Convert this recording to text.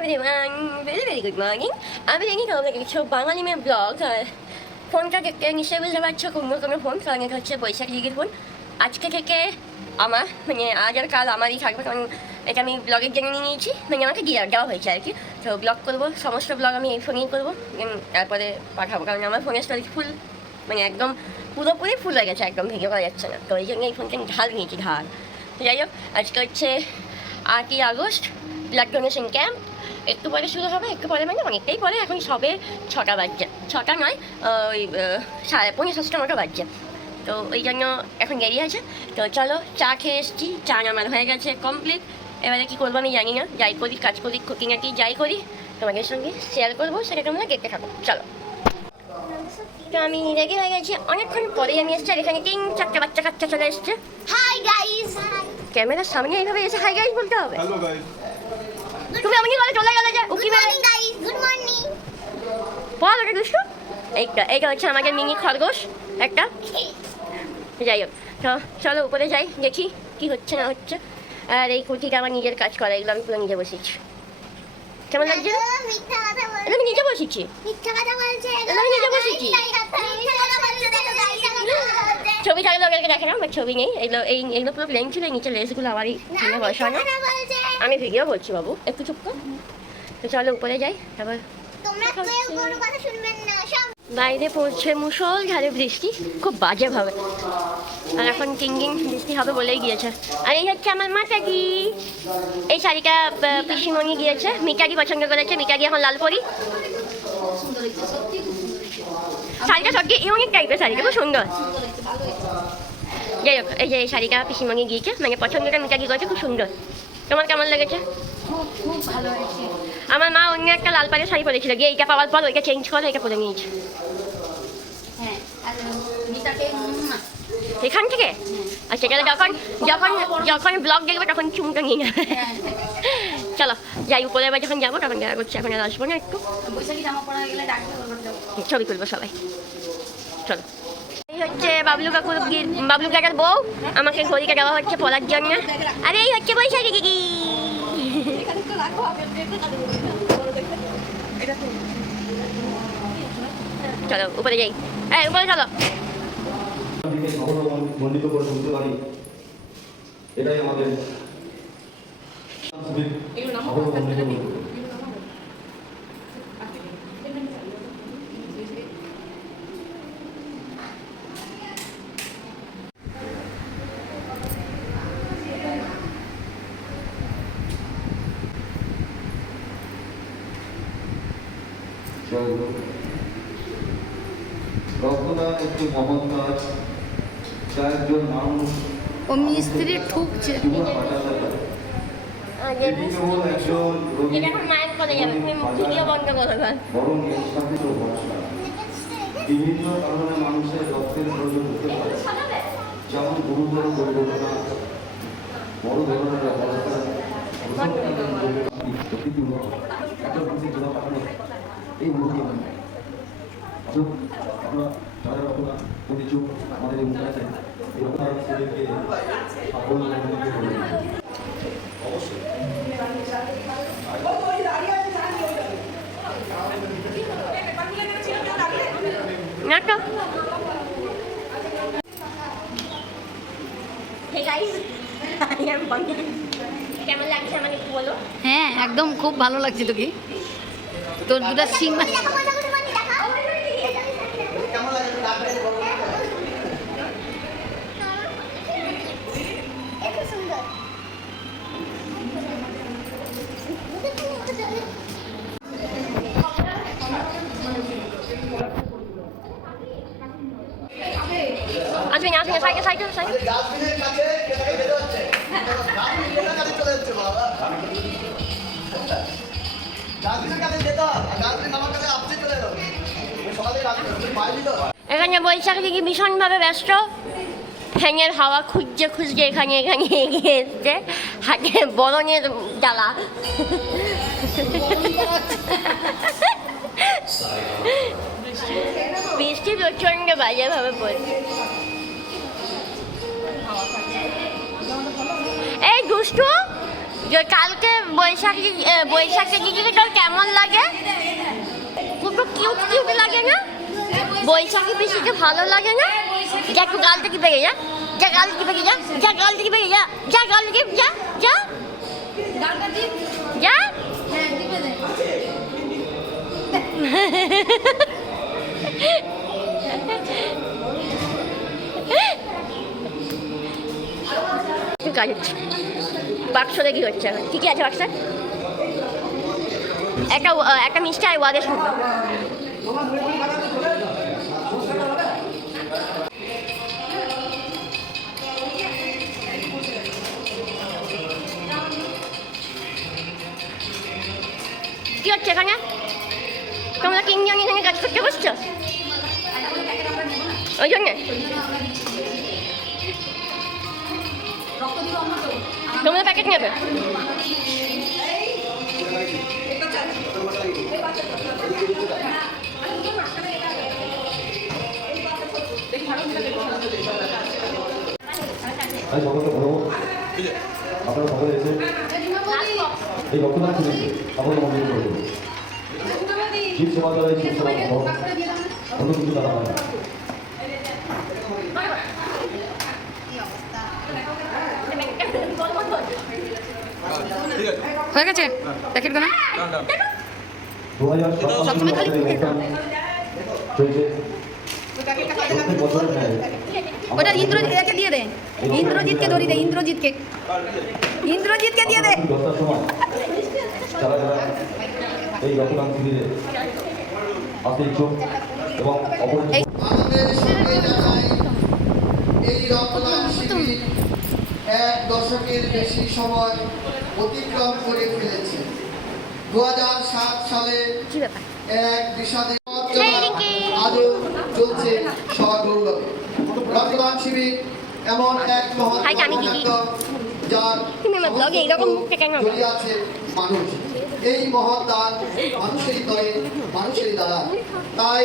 everyone, very good morning. আমি দেখি তোমরা দেখছো বাঙালি মেয়ে ব্লগ। আর ফোনটা দেখতে নিশ্চয়ই বুঝতে পারছো কোনো ফোন, কারণ এটা হচ্ছে বৈশাখ দিদির ফোন। আজকে থেকে আমার মানে আজ আর কাল আমারই থাকবে, কারণ এটা আমি ব্লগের জন্য নিয়ে নিয়েছি, মানে আমাকে দেওয়া হয়েছে আর কি। তো ব্লগ করবো, সমস্ত ব্লগ আমি এই ফোনেই করবো, তারপরে পাঠাবো, কারণ আমার ফোনের স্টোরেজ ফুল, মানে একদম পুরোপুরি ফুল হয়ে গেছে, একদম ভেঙে করা যাচ্ছে না। তো এই জন্য এই ফোনটা ঢাল নিয়েছি, ঢাল। যাই হোক, আজকে হচ্ছে 8ই আগস্ট, ব্লাড ডোনেশন ক্যাম্প। একটু পরে শুরু হবে, একটু পরে মানে অনেকটাই পরে, এখন সবে 6টা বাজছে, 6টা নয় ওই 5:30 মতো বাজছে। তো ওই জন্য এখন দেরি আছে। তো চলো, চা খেয়ে এসেছি, চা আমার হয়ে গেছে কমপ্লিট। এবারে কী করবো আমি জানি না, যাই করি, কাজ করি, খুঁটিনাটি যাই করি তোমাদের সঙ্গে শেয়ার করবো, সেটা তোমরা দেখতে থাকো। চলো, তো আমি রেডি হয়ে গেছি, অনেকক্ষণ পরেই আমি এসেছি। আর এখানে 3-4টে বাচ্চা কাচ্চা চলে এসছে। হাই গাইস, ক্যামেরার সামনে এইভাবে এসে হাই গাইস বলতে হবে? Hello guys. তুমি আমাকে বলে চলে গেলে যে উকি মেরে গাইস গুড মর্নিং। বল ওটা দুষ্টু। এইটা হচ্ছে আমাদের মিনি খরগোশ একটা। যাই হোক, তো চলো উপরে যাই, দেখি কি হচ্ছে না হচ্ছে। আর এই কুর্তিটা আমার নিজের কাজ করা, এগুলো আমি পুরো নিজে বসেছি। কেমন লাগছে? মিথ্যা কথা বলছে, আমি নিজে বসেছি, মিথ্যা কথা বলছে, আমি নিজে বসেছি। মিথ্যা কথা বলছে, দেখো গাইস ছবি থাকলে ওদেরকে দেখে না, আমার ছবি নেই। এগুলো পুরো প্লেন ছিল, নিচে লেসগুলো আমারই কিনে বসানো। বলছে। আমি ভিডিও বলছি বাবু, একটু চুপ কর। তো চলো উপরে যাই, তারপর তোমরা কেউ কোনো কথা শুনবেন না সব। বাইরে পড়ছে মুষলধারে বৃষ্টি, খুব বাজেভাবে। আর এখন টিঙ্গিং বৃষ্টি হবে বলেই গিয়েছে। আর এই হচ্ছে আমার মাতাজি। এই শাড়িটা পিসিমণি গিয়েছে, মিতাজি পছন্দ করেছে। মিতাজি এখন লাল পরি। শাড়িটা সত্যি ইউনিক টাইপের, শাড়িটা খুব সুন্দর। যাই হোক, এই যে এই শাড়িটা পিসিমণি গিয়েছে, মানে পছন্দটা মিতাজি করেছে, খুব সুন্দর। তোমার কেমন লেগেছে? খুব ভালো হয়েছে। আমার মা অন্য একটা লাল পাড়ের শাড়ি পরেছিল, গিয়ে এইটা পাওয়ার পর ওইটা চেঞ্জ করে এটা পরে নিয়েছে। হ্যাঁ, আর মিতাকে এখান থেকে আচ্ছা, তাহলে যখন যখন যখন ব্লগ দেখবে তখন চুমটা নিয়ে যাবে। চলো যাই উপরে, এবার যখন যাবো তখন দেখা করছি, এখন আর আসবো না। একটু বৈশাখী জামা পরা গেলে ডাকবে, ছবি তুলবো সবাই। চলো, এই হচ্ছে বাবলু কাকার বউ, আমাকে ঘড়িটা দেওয়া হচ্ছে পড়ার জন্য। আর এই হচ্ছে বৈশাখী দিদি। চলো উপরে যাই, উপরে চলো। মণ্ডিত করে তুলতে পারি, এটাই আমাদের রক্তদান একটি মহৎ কাজ, যা একজন মানুষ ও মিস্ত্রি ঠুকছে। জীবন কাটাতে পারে। তিনি কেবল একজন রোগী বরং এর সাথে তো ভরসা। বিভিন্ন কারণে মানুষের রক্তের প্রয়োজন হতে পারে, যেমন গুরুতর দুর্ঘটনা, বড় ধরনের অবস্থা, এই মুহূর্তে আমরা যারা রক্তদান করেছি, আমাদের এই মুখে আছে, এই রক্তদান শরীরকে সাফল্য অবশ্যই। কেমন লাগছে আমাকে একটু বলো। হ্যাঁ, একদম খুব ভালো লাগছে। তোকে তোর দুটো সিং আসবেন আসবেন, সাইকেল সাইকেল সাইকেল। ডাস্টবিনের কাছে কেটাকে যেতে হচ্ছে, ডাস্টবিনের কাছে চলে যাচ্ছে বাবা, ডাস্টবিনের কাছে যেতে হয়, ডাস্টবিন আমার কাছে আপনি চলে যাবে সকালে ডাস্টবিন পাইলি তো। এখানে বৈশাখী দিদি ভীষণভাবে ব্যস্ত, ফ্যানের হাওয়া খুঁজছে খুঁজছে এখানে এখানে এগিয়ে এসছে, হাতে বরণের জ্বালা। বৃষ্টি প্রচণ্ড বাজেভাবে পড়ছে। এই দুষ্টু যে কালকে বৈশাখী দিদিকে তোর কেমন লাগে? খুব কিউট কিউট লাগে না? বৈশাখী পিসিকে ভালো লাগে না? যা একটু গাল থেকে বেরিয়ে যা, যা গাল থেকে বেরিয়ে যা, যা গাল থেকে বেরিয়ে যা, যা গাল থেকে যা, যা যা। কাজ হচ্ছে বাক্স দেখি হচ্ছে এখন কি কি আছে বাক্সে? একটা মিষ্টি আর ওয়াদের শুনবো। কি হচ্ছে এখানে? তোমরা তিনজন এখানে কাজ করতে বসছো ওই জন্যে? তোমরা প্যাকেট নেবে? আমি সকলকে বলবো আপনারা সকলে এসে এই রক্তদান শিবিরকে আপনাদের মন্দির করে দেবো। শিব সেবা দ্বারা এই শিব সেবা সম্ভব, অন্য কিছু দ্বারা হয় না। হয়ে গেছে প্যাকেট দাও 2007 সালে আমাদের এই অনুষ্ঠান চলছে। প্রত্যেক বছরের ন্যায় ওটা ইন্দ্রজিৎকে দিয়ে দে, ইন্দ্রজিৎকে ধরি দে, ইন্দ্রজিৎকে দিয়ে দে। 10টার সময় যারা যারা এই রক্তদান শিবিরে আসতে ইচ্ছুক এবং অপরিচিত আমাদের সঙ্গে জানাই এই রক্তদান শিবির 1 দশকের বেশি সময় অতিক্রম করে ফেলেছে। 2007 সালে কি ব্যাপার? এক বিষাদে আজও চলছে সগৌরবে। রক্তদান শিবির এমন এক মহৎ হাই, আমি দিদি। যার তুমি আমার ব্লগে এইরকম মুখটা কেন? জড়িয়ে আছে মানুষ। এই মহৎ দান মানুষেরই তরে, মানুষেরই দ্বারা। তাই